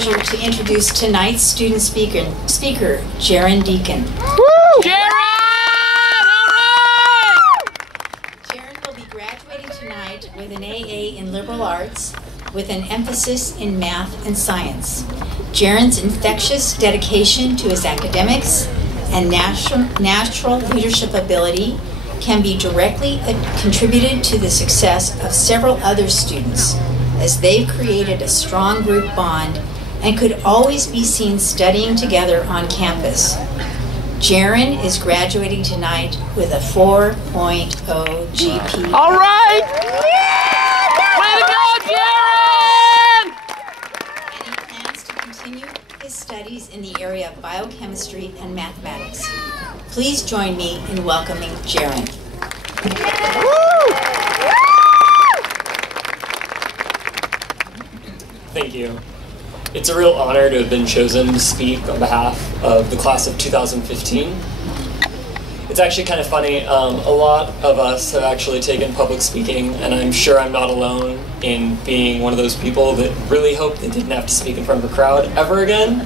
pleasure to introduce tonight's student speaker, Jaron Deacon. Woo! Jaron! All right! Jaron will be graduating tonight with an AA in liberal arts with an emphasis in math and science. Jaron's infectious dedication to his academics and natural leadership ability can be directly contributed to the success of several other students, as they've created a strong group bond and could always be seen studying together on campus. Jaron is graduating tonight with a 4.0 GPA. All right! Way to go, Jaron! And he plans to continue his studies in the area of biochemistry and mathematics. Please join me in welcoming Jaron. Thank you. It's a real honor to have been chosen to speak on behalf of the class of 2015. It's actually kind of funny, a lot of us have actually taken public speaking, and I'm sure I'm not alone in being one of those people that really hope they didn't have to speak in front of a crowd ever again.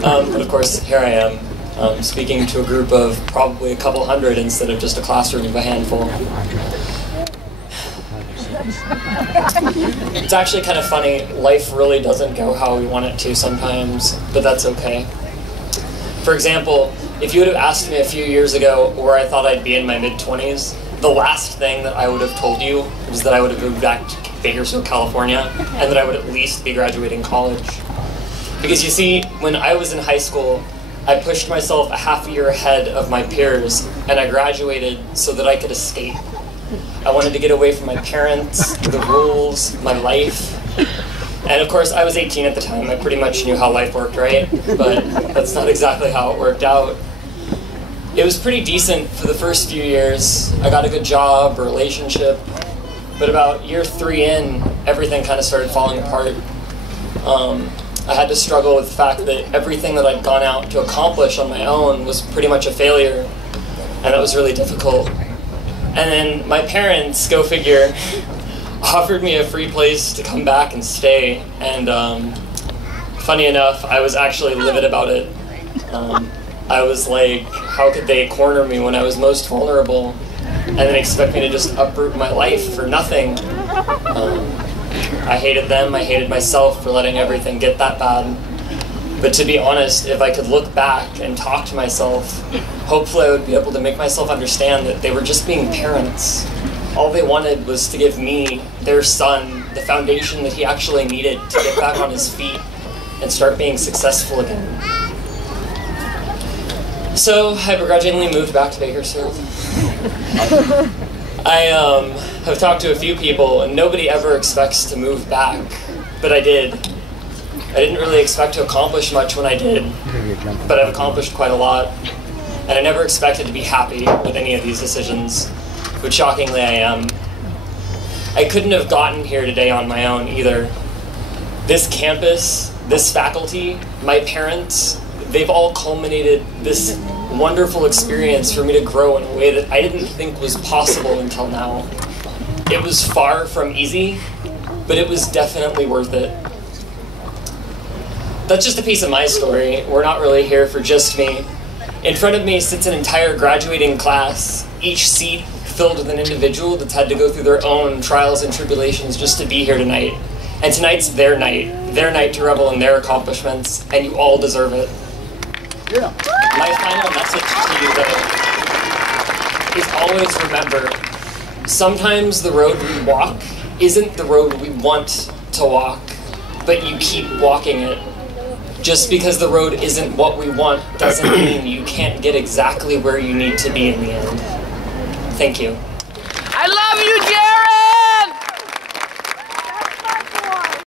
But of course, here I am, speaking to a group of probably a couple hundred instead of just a classroom of a handful. It's actually kind of funny. Life really doesn't go how we want it to sometimes, but that's okay. For example, if you would have asked me a few years ago where I thought I'd be in my mid-20s, the last thing that I would have told you was that I would have moved back to Bakersfield, California, and that I would at least be graduating college. Because you see, when I was in high school, I pushed myself a half a year ahead of my peers, and I graduated so that I could escape. I wanted to get away from my parents, the rules, my life. And of course, I was 18 at the time. I pretty much knew how life worked, right? But that's not exactly how it worked out. It was pretty decent for the first few years. I got a good job, a relationship. But about year 3 in, everything kind of started falling apart. I had to struggle with the fact that everything that I'd gone out to accomplish on my own was pretty much a failure. And that was really difficult. And then my parents, go figure, offered me a free place to come back and stay. And funny enough, I was actually livid about it. I was like, how could they corner me when I was most vulnerable and then expect me to just uproot my life for nothing? I hated them, I hated myself for letting everything get that bad. But to be honest, if I could look back and talk to myself, hopefully I would be able to make myself understand that they were just being parents. All they wanted was to give me, their son, the foundation that he actually needed to get back on his feet and start being successful again. So I begrudgingly moved back to Bakersfield. I have talked to a few people, and nobody ever expects to move back, but I did. I didn't really expect to accomplish much when I did, but I've accomplished quite a lot, and I never expected to be happy with any of these decisions, but shockingly I am. I couldn't have gotten here today on my own either. This campus, this faculty, my parents, they've all culminated this wonderful experience for me to grow in a way that I didn't think was possible until now. It was far from easy, but it was definitely worth it. That's just a piece of my story. We're not really here for just me. In front of me sits an entire graduating class, each seat filled with an individual that's had to go through their own trials and tribulations just to be here tonight. And tonight's their night to revel in their accomplishments, and you all deserve it. Yeah. My final message to you, though, is always remember, sometimes the road we walk isn't the road we want to walk, but you keep walking it. Just because the road isn't what we want doesn't mean you can't get exactly where you need to be in the end. Thank you. I love you, Jaron!